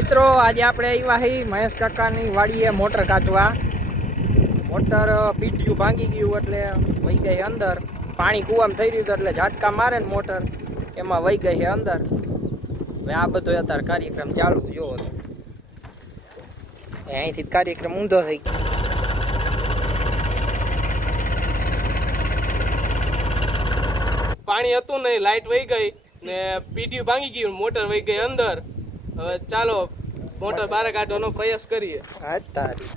મિત્રો આજે આપણે આવ્યા હી મહેશ કાકાની વાડીએ મોટર કાઢવા. મોટર પીટ્યું ભાંગી ગયું એટલે વહી ગઈ અંદર. પાણી કૂવામાં થઈ રહ્યું એટલે ઝાટકા મારે ને મોટર એમાં વહી ગઈ છે અંદર. હવે આ બધો અત્યારે કાર્યક્રમ ચાલુ જોવો તો અહીંથી કાર્યક્રમ ઊંધો થઈ ગયો. પાણી હતું નહીં, લાઈટ વહી ગઈ ને પીટ્યું ભાંગી ગયું, મોટર વહી ગઈ અંદર. હવે ચાલો મોટર બહાર કાઢવાનો પ્રયાસ કરીએ. હા તારી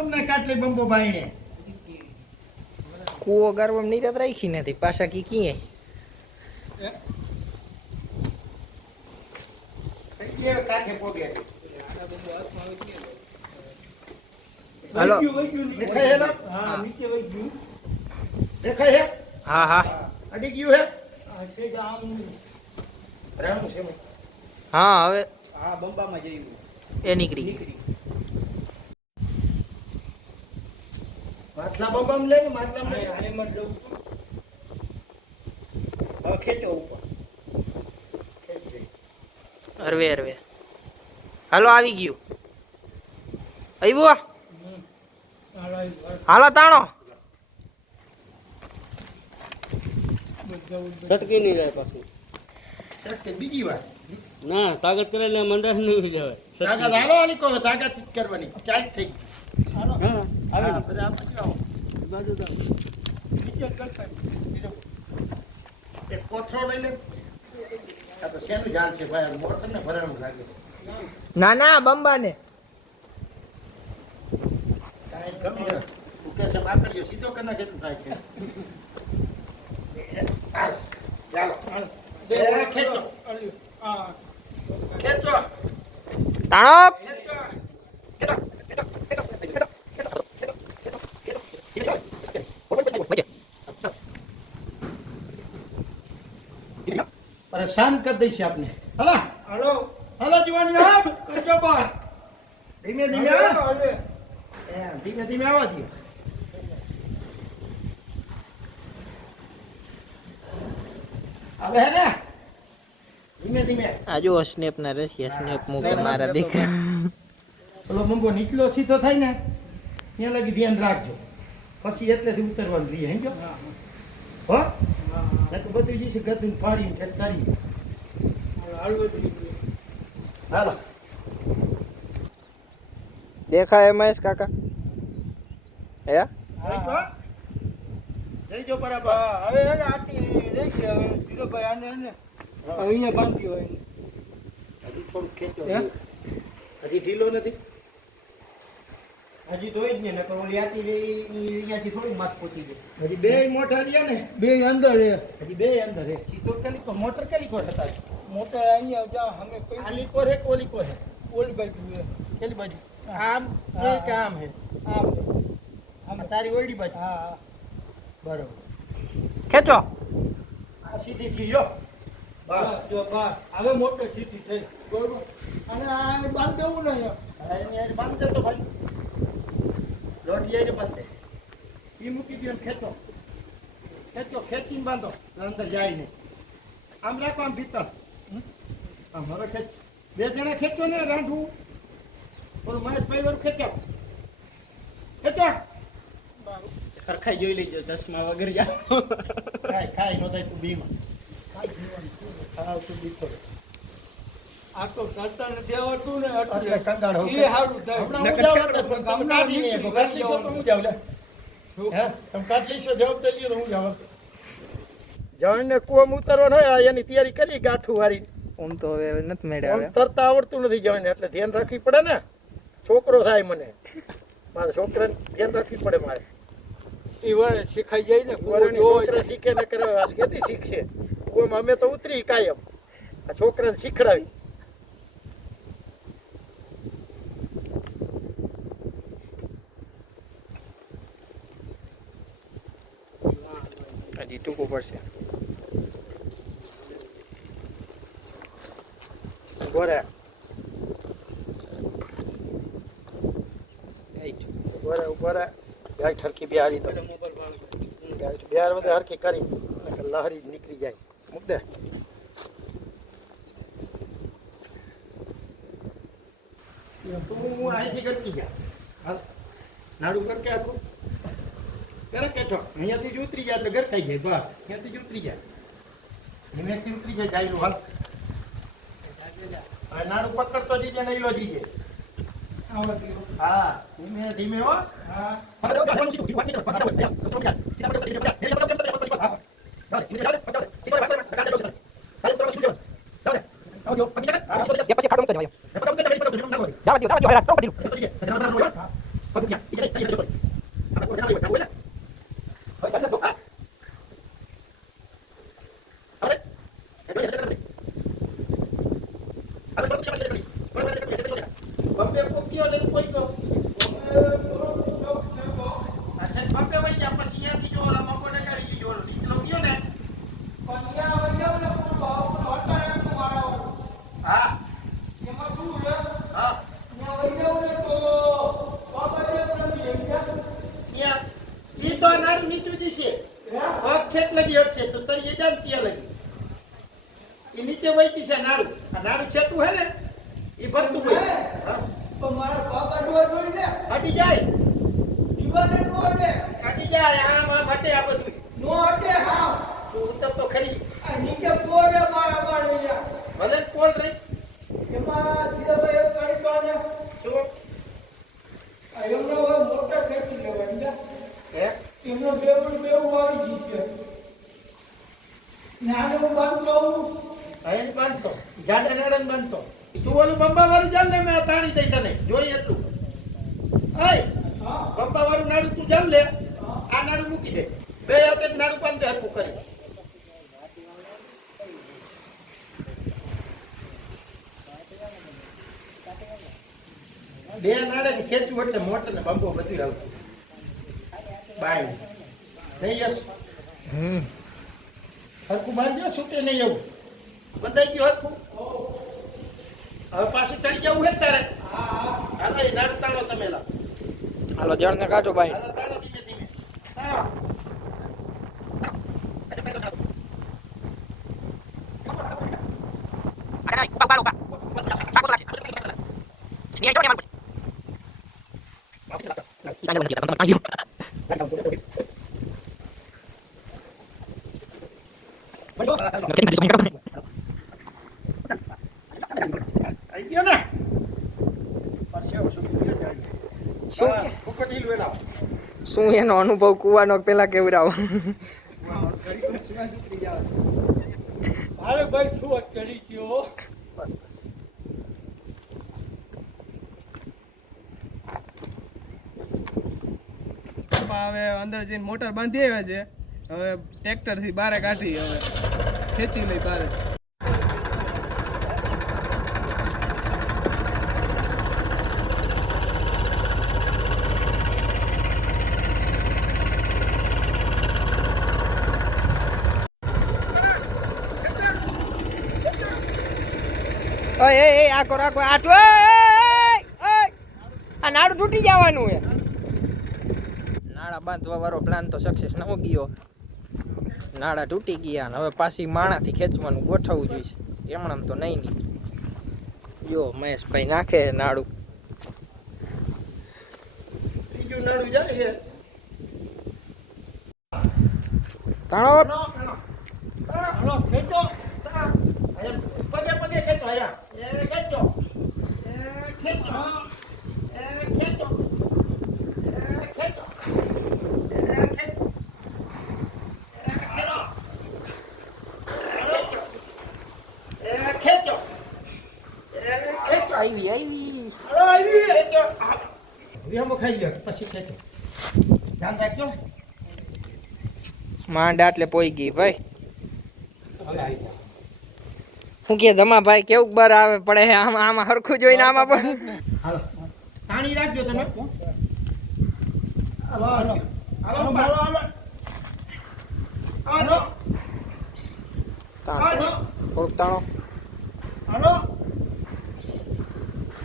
અમને કાટલી બંબો ભાઈને કૂવો ગરવામાં નીરત રાખી નથી પાછા કી ક્યાં કાઠે પોગે હાલો દેખાય હે હા હા અડી ગયું હે રામુ છે હા હવે હા બંબામાં જઈ એ નીકળી માટલા બંબામાં લે ને માટલામાં આને મત દઉં હવે ખેંચો ઉપર અરવે અરવે હાલો આવી ગયું આવ્યું હાલો તાણો છટકી નહીં જાય પાછું. કે બીજી વાર ના, તાકાત કરે ને મંદર નહીં જવાય. તાકાત હાલો આની કહો તાકાત કરવાની ચાર્જ થઈ હા, હા બધા પાછું આવો એક કોથળો લઈ લે આ તો શેનું જાલ છે ભાઈ મોટર ને ભરાણું લાગે ના ના બંબાને કાંઈ ગમે તું કે છે માકડીઓ સીધો કરના કેટલું થાય છે ચાલો ખેંચો ખેંચો તાણો પરેશાન કરી દઈશ આપને હલા હલો હલો જુવાની આવ કરજો બહાર ધીમે ધીમે ધીમે ધીમે આવવા દો હવે હે ને ધીમે ધીમે આ જો સ્નેપ ના રસિયા સ્નેપ મૂકે મારા દીકરા પેલો મંગો નીકળો સીધો થાય ને ત્યાં લગી ધ્યાન રાખજો પછી એટલેથી ઉતરવાનું રહીએ હે હો ને તો બધું જઈશ ગદું ફાડીને ખેત કરી હાલો દેખાય મહેશ કાકા હે જઈજો બરાબર હવે અહીંયા બાંધી હોય હજી થોડું ખેંચો હજી ઢીલો નથી હજી તો જ ને નકર ઓલી આટી અહીંયાથી થોડું માથ પોતી જાય હજી બે મોટર રહ્યા ને બે અંદર છે. હજી બે અંદર હે સીધો કલીકો મોટર કલીકો હતા મોટર અહીંયા જા અમે કઈ આલી કોર હે કોલી કોર હે ઓલી બાજુ છે. કેલી બાજુ આમ એક આમ હે આમ તારી ઓડી બાજુ હા બરોબર ખેંચો આ સીધી થી જો બસ જો બા હવે મોટર સીધી થઈ બરોબર. અને આ બાંધ દેવું ને એની આજ બાંધ દે તો ભાઈ લોટી આઈને બાંધ દે ઈ મૂકી દો ને ખેંચો ખેંચો ખેંચીને બાંધો અંદર જાય નહીં આમ રાખો આમ ભીતર આમ હવે ખેંચ બે જણા ખેંચો ને રાંધવું ઓલું મહેશભાઈ વાળું ખેંચાવો ખેંચો સરખાઈ જોઈ લેજો ચશ્મા વગર જાઓ ખાય નો થાય તું બીમાં ખાઈ જીવન ખાવ તું બીતો આ તો કરતા નથી આવડતું ને એટલે કંગાળ હોવ એ હારું થાય. હમણાં હું જાવ તો પણ તમે કાઢી નહીં શકો કાઢી લેશો તો હું જાવ લે હે તમે કાઢી લેશો જવાબદારી લ્યો તો હું જાવ જણને કુવામાં ઉતરવાનો હોય એની તૈયારી કરી ગાંઠું વાળી હું તો હવે નથી મેળ્યા આમ તરતા આવડતું નથી જણને એટલે ધ્યાન રાખવી પડે ને છોકરો થાય મને મારા છોકરાને ધ્યાન રાખવી પડે મારે એ વળે શીખાઈ જાય ને વરણી છોકરા શીખે ને કરે આ કેથી શીખશે કુવામાં અમે તો ઉતરી કાયમ આ છોકરાને શીખડાવી હજી ટૂંકું પડશે બોરે બોરે બોરે ગાય ઠરકી બિહારી તો બિહાર બધે હરકી કરી લહરી નીકળી જાય મૂક દે તું અહીંથી ગરકી જા હાલ નાડું ગરકે આખું કરે કેઠો અહીંયાથી જ ઉતરી જાય એટલે ગરકાઈ જાય બસ અહીંયાથી જ ઉતરી જાય ધીમેથી ઉતરી જાય જાયલું હાલ હવે નાડું પકડતો જઈએ ને ઈલો જઈએ હા ધીમે ધીમે હો હા પછી ફાટો મૂકી દેવાય જવા દો બમ્બે પોક્યો લઈ કોઈ તો અચ્છા બમ્બે વઈ જા પછી અહીંયાથી જો ઓલા મકોડે કરી જો નીચે ગયો ને હા હા સીધો નાડું નીચું જશે પગ છેક લગી હશે તો તળિયે જાય ને ત્યાં લગી એ નીચે વહી જશે નાડું આ નાડું છેટું હે ને એ ભરતું હોય હટી જાય હટી જાય આમ આમ હટે આ બધું તું ઉતર તો ખરી ભલે કોણ રહી બાંધતો જાડા નાડા બાંધતો તું ઓલું બંબા વાળું જાણ ને મેં તાણી દઈ તને જોઈ એટલું બંબા વાળું નાડું તું જાણ લે આ નાડું મૂકી દે બે હાથે નાડું બાંધે હરકું કરી બે નાડા ખેંચવું એટલે મોટર ને બંબો બધું આવતું બાય નહીં યસ હરકું બાંધ્યો છૂટે નહીં એવું બંધાઈ ગયું હરકું હવે પાછું ચડી જવું હે તારે હાલો એ નાડું તાળો તમે લા હાલો જણ ને કાઢો ભાઈ હાલો તાળો ધીમે ધીમે તાળો આવી ગયો ને પરસેવો સુકી ગયો જાય શું ફૂકટ ઈલ વેલા શું એનો અનુભવ કુવાનો પેલા કેવડાવો અરે ભાઈ શું ચડી ગયો હવે અંદર જઈને મોટર બાંધી આવ્યા છે હવે ટ્રેક્ટર થી બારે કાઢી હવે ખેંચી લઈ બારે ઓય એ આકો રાખો આટો આ નાડું તૂટી જવાનું હે નાળા બાંધવા વાળો પ્લાન તો સક્સેસ ન ગયો નાળા તૂટી ગયા ને હવે પાછી માણાથી ખેંચવાનું ગોઠવવું જોઈશે એમણામ તો નહીં જો મહેશભાઈ નાખે નાડું બીજું નાડું જાય છે તાણો ખેંચો પગે પગે ખેંચો આયા એ ખેંચો ખેંચો ખેંચો ખેંચો ખેંચો આવી ખેંચો વેમો ખાઈ ગયો પછી ખેંચો ધ્યાન રાખજો માંડ આટલે પોઈ ગઈ ભાઈ હવે આવી જાઓ હું કે ધમાભાઈ કેવું બર આવે પડે છે આમાં આમાં હરખું જોઈને આમાં પણ હાલો તાણી રાખજો તમે હાલો હાલો હાલો હાલો તાણો થોડુંક તાણો હાલો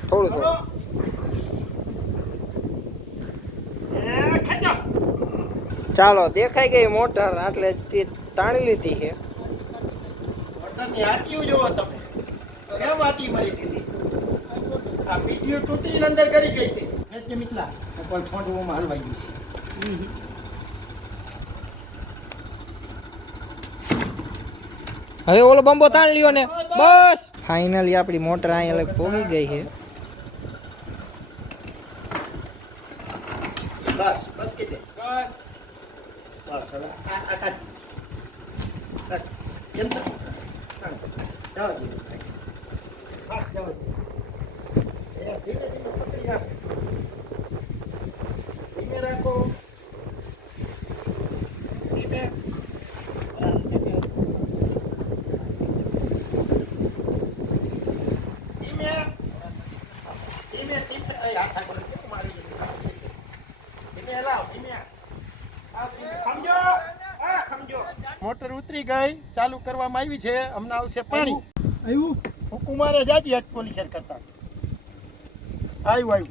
થોડું થોડું ખેંચો ચાલો દેખાઈ ગઈ મોટર એટલે તાણી લીધી છે મોટરની આટીઓ જોવો તમે કેમ આટી મરી દીધી આ પીટીયુ તૂટીને અંદર કરી ગઈ હતી ખેંચી મિતલા પણ છોડવામાં હલવાઈ ગઈ છે. હવે ઓલો બંબો તાણ લ્યો ને બસ. ફાઇનલી આપણી મોટર અહીંયા લગ પહોંચી ગઈ છે. બસ બસ કીધે બસ હવે આ કાઢ બસ કેમ તો જાઓ જી બસ જાઓ એ ધીમે ધીમે પકડી રાખ ધીમે રાખો ધીમે મોટર ઉતરી ગઈ ચાલુ કરવામાં આવી છે હમણાં આવશે પાણી આવ્યું હુકુમારે જાજી આજ પોલીસર કરતા આવ્યું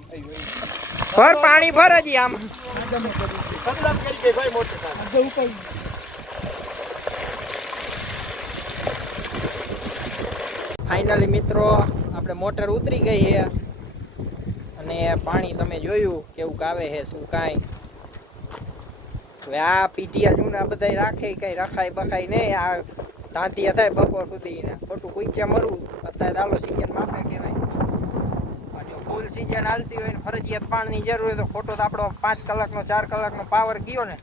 ભર પાણી ભર હજી આમ. બદલામ કરી ગઈ ભાઈ મોટર ફાઇનલી મિત્રો આપણે મોટર ઉતરી ગઈ છે અને પાણી તમે જોયું કેવું આવે છે શું કાંઈ. હવે આ પીટીઆર જૂના બધા રાખે કઈ રખાય બખાય નહીં. આ તાંતિયા થાય બપોર સુધી ને ખોટું કુઈચ્યા મરવું. અત્યારે ચાલો સિઝન માપે કહેવાય અને ફૂલ સિઝન હાલતી હોય ને ફરજિયાત પાણીની જરૂર હોય તો ખોટો તો આપણો 5 કલાકનો 4 કલાકનો પાવર ગયો ને